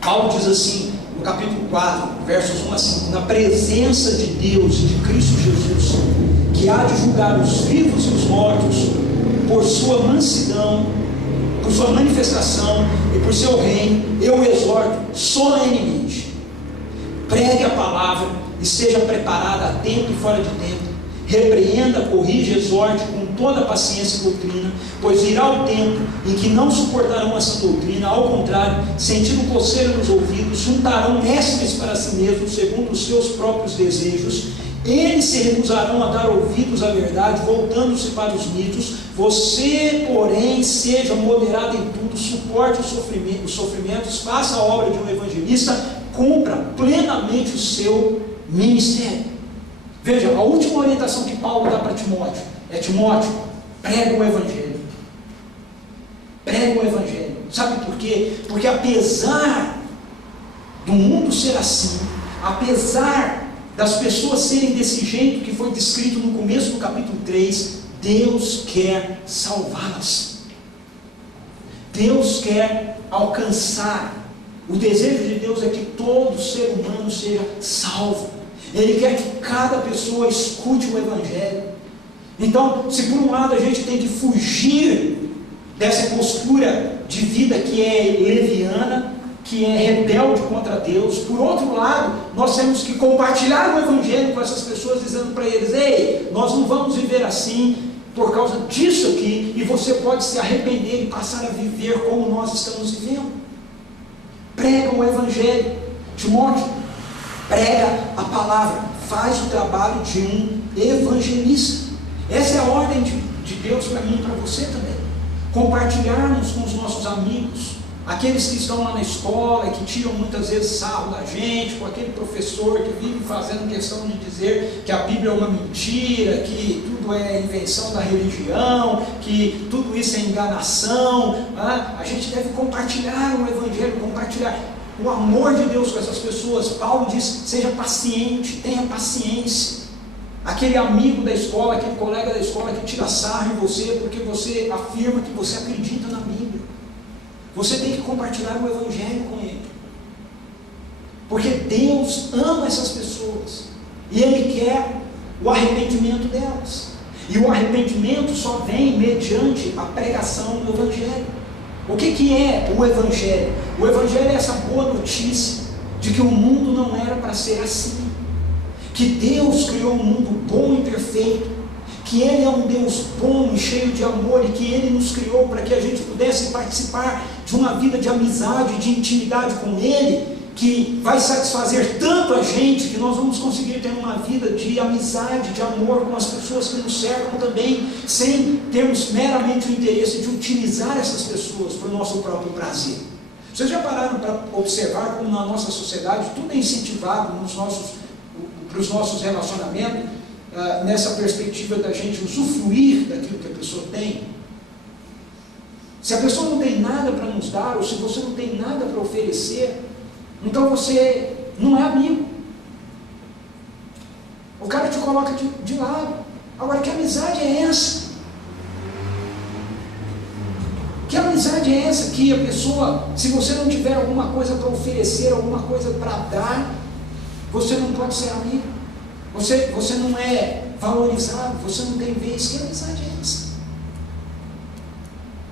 Paulo diz assim, no capítulo 4, versos 1 a 5, na presença de Deus e de Cristo Jesus, que há de julgar os vivos e os mortos, por sua mansidão, por sua manifestação e por seu reino, eu o exorto solenemente. Pregue a palavra e seja preparado a tempo e fora de tempo. Repreenda, corrija, exorte com toda paciência e doutrina, pois virá o tempo em que não suportarão essa doutrina, ao contrário, sentindo coceira nos ouvidos, juntarão mestres para si mesmos, segundo os seus próprios desejos. Eles se recusarão a dar ouvidos à verdade, voltando-se para os mitos. Você, porém, seja moderado em tudo, suporte os sofrimentos, faça a obra de um evangelista, cumpra plenamente o seu ministério. Veja, a última orientação que Paulo dá para Timóteo é: Timóteo, prega o evangelho. Prega o evangelho. Sabe por quê? Porque apesar do mundo ser assim, apesar das pessoas serem desse jeito que foi descrito no começo do capítulo 3, Deus quer salvá-las. Deus quer alcançar. O desejo de Deus é que todo ser humano seja salvo. Ele quer que cada pessoa escute o evangelho. Então, se por um lado a gente tem que fugir dessa postura de vida que é leviana, que é rebelde contra Deus, por outro lado, nós temos que compartilhar o evangelho com essas pessoas, dizendo para eles: ei, nós não vamos viver assim por causa disso aqui, e você pode se arrepender e passar a viver como nós estamos vivendo. Prega o evangelho. Timóteo, prega a palavra, faz o trabalho de um evangelista. Essa é a ordem de Deus para mim e para você também. Compartilharmos com os nossos amigos, aqueles que estão lá na escola e que tiram muitas vezes sarro da gente, com aquele professor que vive fazendo questão de dizer que a Bíblia é uma mentira, que tudo é invenção da religião, que tudo isso é enganação. A gente deve compartilhar o evangelho, compartilhar o amor de Deus com essas pessoas. Paulo diz: seja paciente, tenha paciência. Aquele amigo da escola, aquele colega da escola que tira sarro em você porque você afirma que você acredita na Bíblia, você tem que compartilhar o evangelho com ele, porque Deus ama essas pessoas e Ele quer o arrependimento delas, e o arrependimento só vem mediante a pregação do evangelho. O que é o evangelho? O evangelho é essa boa notícia de que o mundo não era para ser assim, que Deus criou um mundo bom e perfeito, que Ele é um Deus bom e cheio de amor, e que Ele nos criou para que a gente pudesse participar de uma vida de amizade, de intimidade com Ele, que vai satisfazer tanto a gente, que nós vamos conseguir ter uma vida de amizade, de amor com as pessoas que nos cercam também, sem termos meramente o interesse de utilizar essas pessoas para o nosso próprio prazer. Vocês já pararam para observar como na nossa sociedade tudo é incentivado para os nossos relacionamentos, nessa perspectiva da gente usufruir daquilo que a pessoa tem? Se a pessoa não tem nada para nos dar, ou se você não tem nada para oferecer, então você não é amigo. O cara te coloca de lado. Agora, que amizade é essa? Que amizade é essa que a pessoa, se você não tiver alguma coisa para oferecer, alguma coisa para dar, você não pode ser amigo? Você não é valorizado, você não tem vez. Que amizade é essa?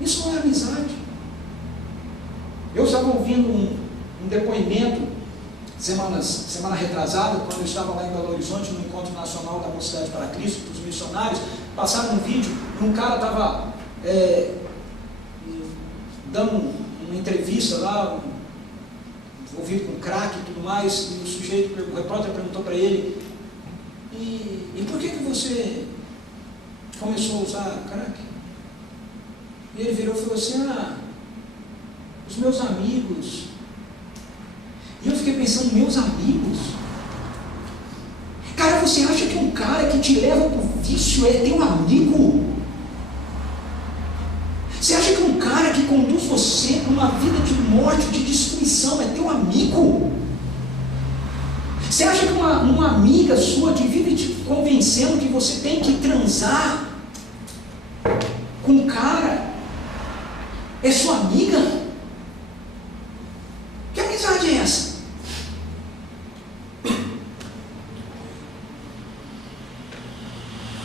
Isso não é amizade. Eu estava ouvindo um depoimento semana retrasada, quando eu estava lá em Belo Horizonte, no Encontro Nacional da Mocidade para Cristo, dos missionários. Passaram um vídeo e um cara estava dando uma entrevista lá, envolvido com crack e tudo mais, e o repórter perguntou para ele: e por que você começou a usar crack? E ele virou e falou assim: os meus amigos. E eu fiquei pensando: meus amigos? Cara, você acha que um cara que te leva para o vício é teu amigo? Você acha que um cara que conduz você para uma vida de morte, de destruição, é teu amigo? Você acha que uma amiga sua que vive te convencendo que você tem que transar com um cara é sua amiga? Que amizade é essa?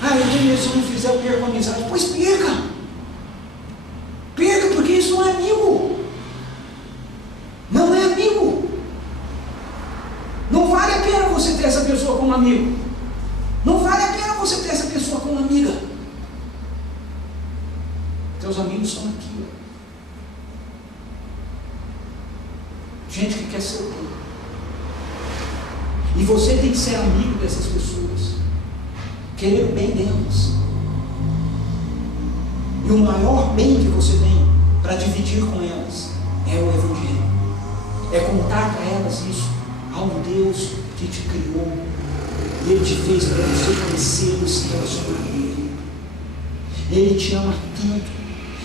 Eu tenho medo, se eu não fizer, eu perco a amizade. Pois perca! Perca, porque isso não é amigo. Não é amigo. Não vale a pena você ter essa pessoa como amigo. Não vale a pena você ter essa pessoa como amiga. Teus amigos estão aqui, ó. Gente que quer ser o teu. E você tem que ser amigo dessas pessoas, querer o bem delas. E o maior bem que você tem para dividir com elas é o Evangelho. É contar para elas isso. Há um Deus que te criou e Ele te fez para você conhecer e se relacionar com Ele. Ele te ama tanto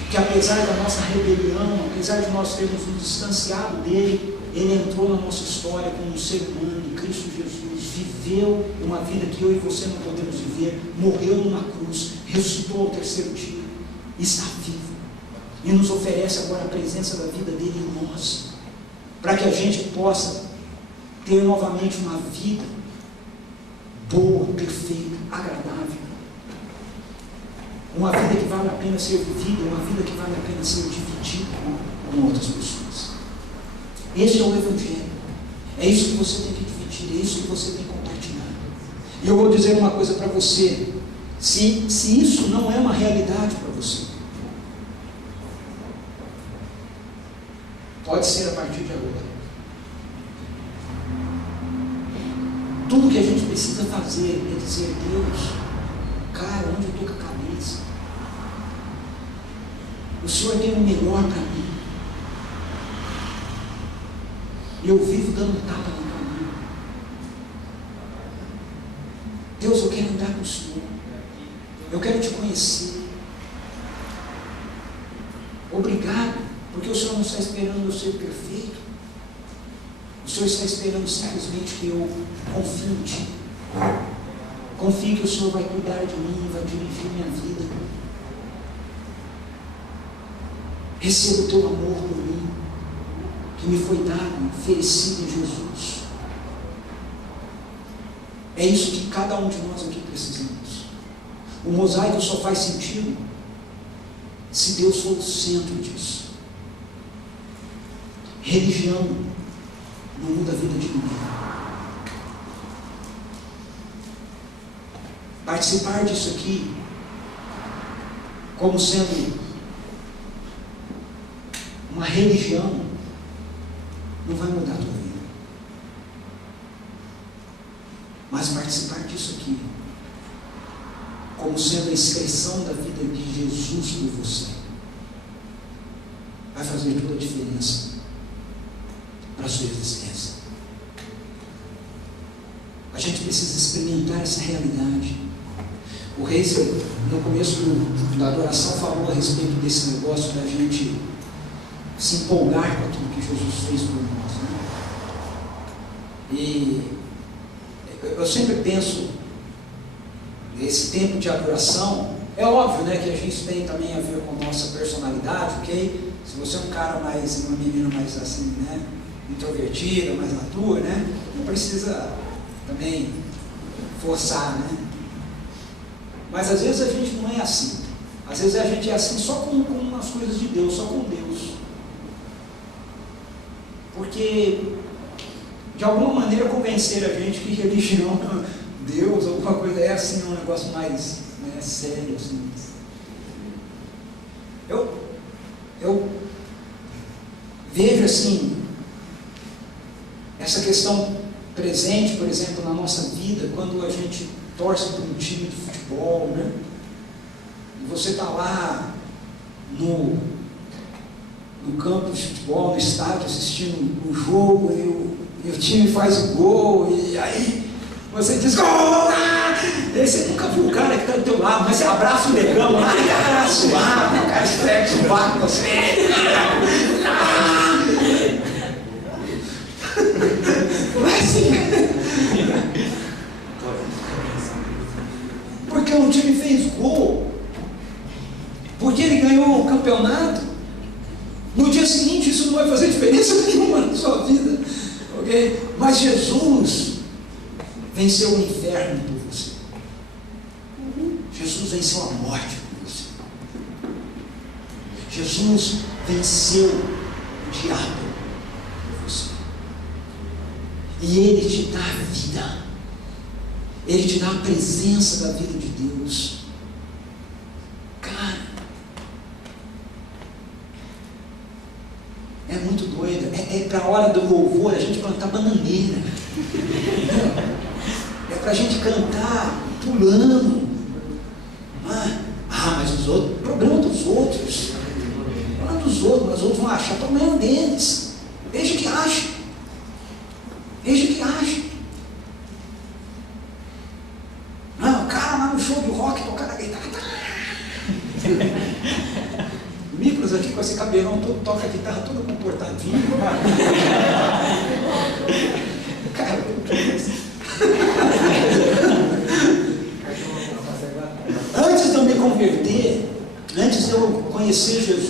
que, apesar da nossa rebelião, apesar de nós termos nos distanciado dele, Ele entrou na nossa história como um ser humano em Cristo Jesus, viveu uma vida que eu e você não podemos viver, morreu numa cruz, ressuscitou ao terceiro dia, está vivo e nos oferece agora a presença da vida dele em nós, para que a gente possa ter novamente uma vida boa, perfeita, agradável, uma vida que vale a pena ser vivida, uma vida que vale a pena ser dividida com outras pessoas. Esse é o Evangelho. É isso que você tem que dividir, é isso que você tem que compartilhar. E eu vou dizer uma coisa para você: se isso não é uma realidade para você, pode ser a partir de agora. Tudo que a gente precisa fazer é dizer: Deus, cara, onde eu estou com a cabeça? O Senhor tem o melhor para mim. E eu vivo dando tapa no caminho. Deus, eu quero andar com o Senhor. Eu quero te conhecer. Obrigado, porque o Senhor não está esperando eu ser perfeito. O Senhor está esperando simplesmente que eu confie em Ti. Confie que o Senhor vai cuidar de mim, vai dirigir minha vida. Receba o Teu amor por mim, que me foi dado, oferecido em Jesus. É isso que cada um de nós aqui precisamos. O mosaico só faz sentido se Deus for o centro disso. Religião não muda a vida de ninguém. Participar disso aqui como sendo uma religião não vai mudar a tua vida. Mas participar disso aqui como sendo a expressão da vida de Jesus por você vai fazer toda a diferença para a sua existência. A gente precisa experimentar essa realidade. O Reis, no começo da adoração, falou a respeito desse negócio da gente se empolgar com aquilo que Jesus fez por nós, né? E eu sempre penso, esse tempo de adoração, é óbvio, né, que a gente tem também a ver com a nossa personalidade, ok? Se você é um cara mais, uma menina mais assim, né, introvertida, mais na tua, né, não precisa também forçar, né? Mas às vezes a gente não é assim. Às vezes a gente é assim só com as coisas de Deus, só com Deus. Porque de alguma maneira convencer a gente que religião, Deus, alguma coisa é assim, um negócio mais, né, sério assim. Eu vejo assim essa questão presente, por exemplo, na nossa vida, quando a gente torce para um time de futebol, né? E você está lá no campo de futebol, no estádio, assistindo o jogo, e o time faz o gol, e aí você diz: gol! E aí você nunca viu o cara que está do teu lado, mas você abraça o negão lá, cara suave, o cara estreca o barco com você. Não é assim. Porque um time fez gol, porque ele ganhou o campeonato, no dia seguinte isso não vai fazer diferença nenhuma na sua vida, ok? Mas Jesus venceu o inferno por você. Jesus venceu a morte por você. Jesus venceu o diabo por você. E Ele te dá vida. Ele te dá a presença da vida de Deus. Cara, é muito doida. É para a hora do louvor a gente plantar bananeira. É para a gente cantar pulando. Mas os outros, problema dos outros. Problema dos outros, mas os outros vão achar problema deles. Deixa que acha. Deixa que acha. Não, o cara lá no show de rock tocando a guitarra. Micros aqui com esse cabelão todo, toca a guitarra todo comportadinho. Cara, antes de eu me converter, antes de eu conhecer Jesus,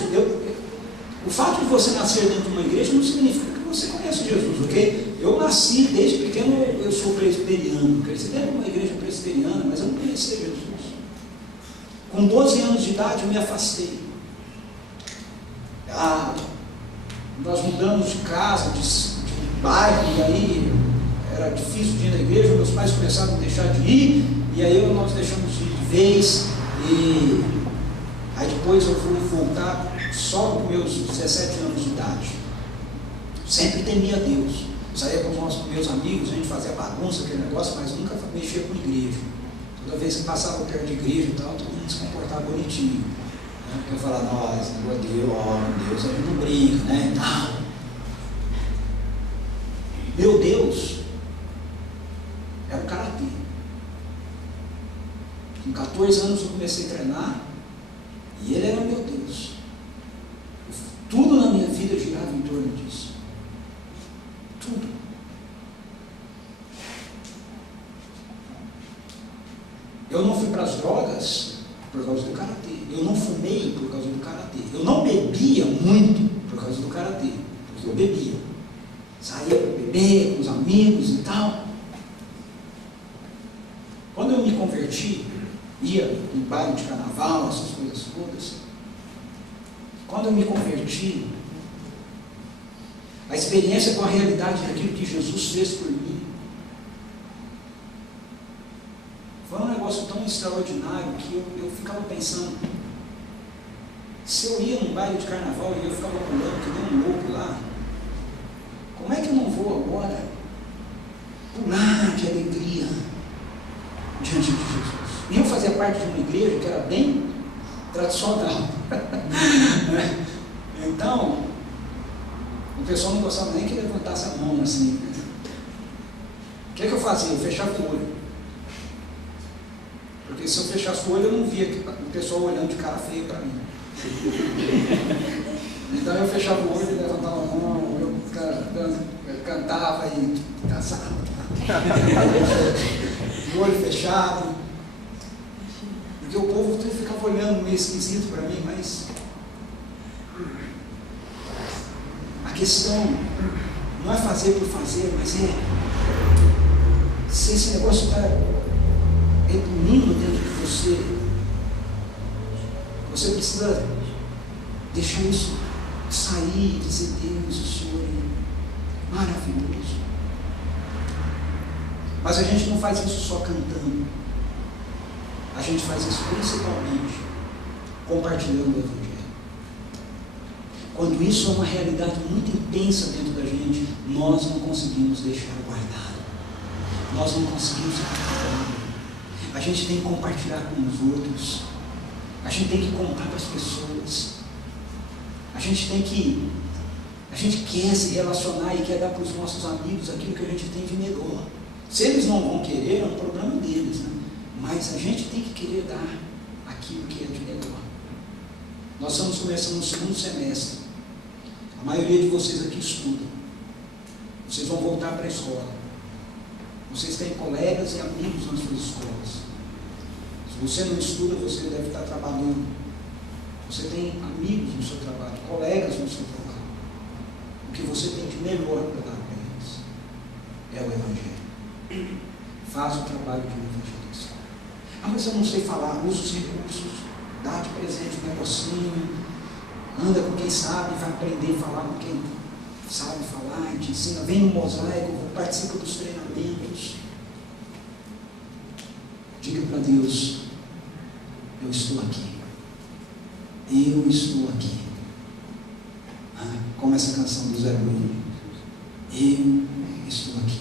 o fato de você nascer dentro de uma igreja não significa que você conhece Jesus, ok? Eu nasci, desde pequeno eu sou presbiteriano, cresci dentro de uma igreja presbiteriana, mas eu não conhecia Jesus. Com 12 anos de idade eu me afastei. Nós mudamos de casa, de bairro, e aí era difícil de ir na igreja, meus pais começaram a deixar de ir, e aí nós deixamos de ir de vez, e aí depois eu fui voltar só com meus 17 anos de idade. Sempre temia Deus, saía com os meus amigos, a gente fazia bagunça, aquele negócio, mas nunca mexia com igreja. Toda vez que passava perto de igreja e tal, todo mundo se comportava bonitinho. Eu falava, nossa, Deus, a gente não brinca, né? Não. Meu Deus era o karatê. Com 14 anos eu comecei a treinar e ele era meu Deus. Tudo na minha vida girava em torno disso. Tudo. Eu não fui para as drogas por causa do karatê. Eu não fumei por causa do karatê. Eu não bebia muito por causa do karatê, porque eu bebia. Saía para beber com os amigos e tal. Quando eu me converti, ia em baile de carnaval, essas coisas todas. Quando eu me converti, a experiência com a realidade daquilo que Jesus fez por mim foi um negócio tão extraordinário que eu ficava pensando, se eu ia num baile de carnaval e eu ficava pulando que nem um louco lá, como é que eu não vou agora pular de alegria diante de Jesus? E eu fazia parte de uma igreja que era bem tradicional. Então, o pessoal não gostava nem que levantasse a mão assim. O que eu fazia? Eu fechava o olho. Porque se eu fechasse o olho, eu não via o pessoal olhando de cara feia para mim. Então eu fechava o olho, levantava a mão, eu cantava e dançava. O olho fechado. Porque o povo tudo ficava olhando meio esquisito para mim, mas a questão não é fazer por fazer, mas é se esse negócio está reprimindo dentro de você, você precisa deixar isso sair e dizer, Deus, o Senhor é maravilhoso. Mas a gente não faz isso só cantando. A gente faz isso principalmente compartilhando o Evangelho. Quando isso é uma realidade muito intensa dentro da gente, nós não conseguimos deixar guardado. Nós não conseguimos guardar. A gente tem que compartilhar com os outros. A gente tem que contar para as pessoas. A gente quer se relacionar e quer dar para os nossos amigos aquilo que a gente tem de melhor. Se eles não vão querer, é um problema deles, né? Mas a gente tem que querer dar aquilo que é de melhor. Nós estamos começando o segundo semestre. A maioria de vocês aqui estuda. Vocês vão voltar para a escola. Vocês têm colegas e amigos nas suas escolas. Se você não estuda, você deve estar trabalhando. Você tem amigos no seu trabalho, colegas no seu trabalho. O que você tem de melhor para dar para eles é o Evangelho. Faz o trabalho de um evangelista. Mas eu não sei falar, usa os recursos, dá de presente um negocinho, anda com quem sabe, vai aprender a falar com quem sabe falar, te ensina, vem no mosaico, participa dos treinamentos. Diga para Deus, eu estou aqui. Eu estou aqui. Como essa canção do Zé Bruno. Eu estou aqui.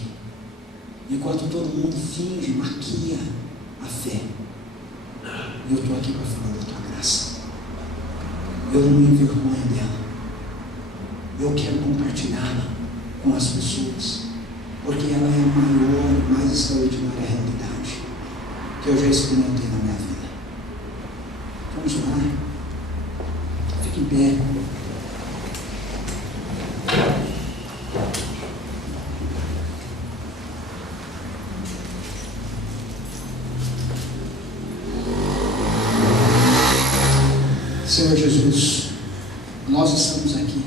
Enquanto todo mundo finge, maquia a fé, eu estou aqui para falar da tua graça. Eu não me envergonho dela. Eu quero compartilhá-la com as pessoas, porque ela é a maior, mais extraordinária realidade que eu já experimentei na minha vida. Vamos orar? Fique em pé. Senhor Jesus, nós estamos aqui.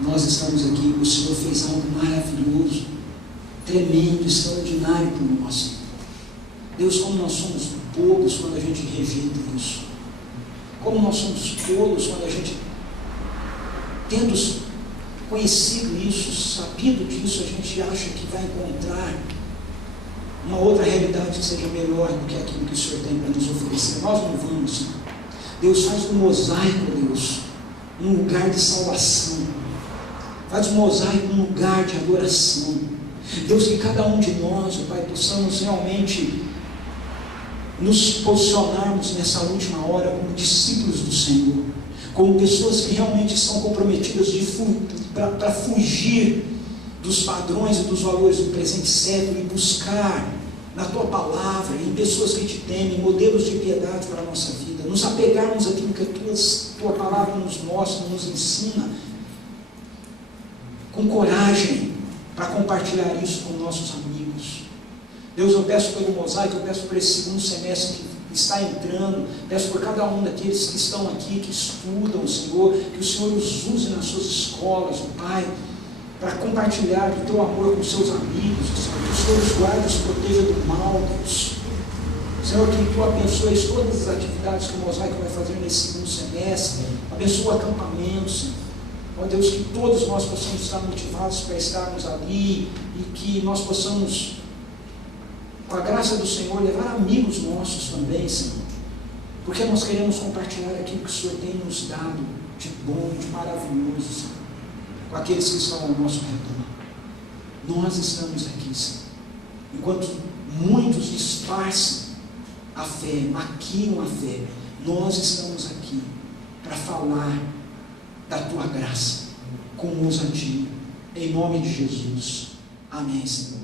Nós estamos aqui. O Senhor fez algo maravilhoso, tremendo, extraordinário por nós. Deus, como nós somos bobos quando a gente rejeita isso. Como nós somos tolos quando a gente, tendo conhecido isso, sabido disso, a gente acha que vai encontrar uma outra realidade que seja melhor do que aquilo que o Senhor tem para nos oferecer. Nós não vamos, Senhor. Deus, faz do mosaico, Deus, um lugar de salvação. Faz do mosaico um lugar de adoração. Deus, que cada um de nós, Pai, possamos realmente nos posicionarmos nessa última hora como discípulos do Senhor, como pessoas que realmente estão comprometidas para fugir dos padrões e dos valores do presente século e buscar na Tua Palavra, em pessoas que Te temem, modelos de piedade para a nossa vida, nos apegarmos àquilo que a Tua Palavra nos mostra, nos ensina, com coragem, para compartilhar isso com nossos amigos. Deus, eu peço pelo mosaico, eu peço por esse segundo semestre que está entrando, peço por cada um daqueles que estão aqui, que estudam, Senhor, que o Senhor os use nas suas escolas, Pai, para compartilhar do Teu amor com seus amigos, Senhor, que o Senhor os guarde e os proteja do mal, Deus. Senhor, que Tu abençoes todas as atividades que o mosaico vai fazer nesse segundo semestre, abençoa o acampamento, Senhor. Ó Deus, que todos nós possamos estar motivados para estarmos ali e que nós possamos, com a graça do Senhor, levar amigos nossos também, Senhor, porque nós queremos compartilhar aquilo que o Senhor tem nos dado de bom, de maravilhoso, Senhor, com aqueles que estão ao nosso redor. Nós estamos aqui, Senhor, enquanto muitos disfarçam a fé, maquiam a fé, nós estamos aqui para falar da Tua graça, com ousadia, em nome de Jesus. Amém, Senhor.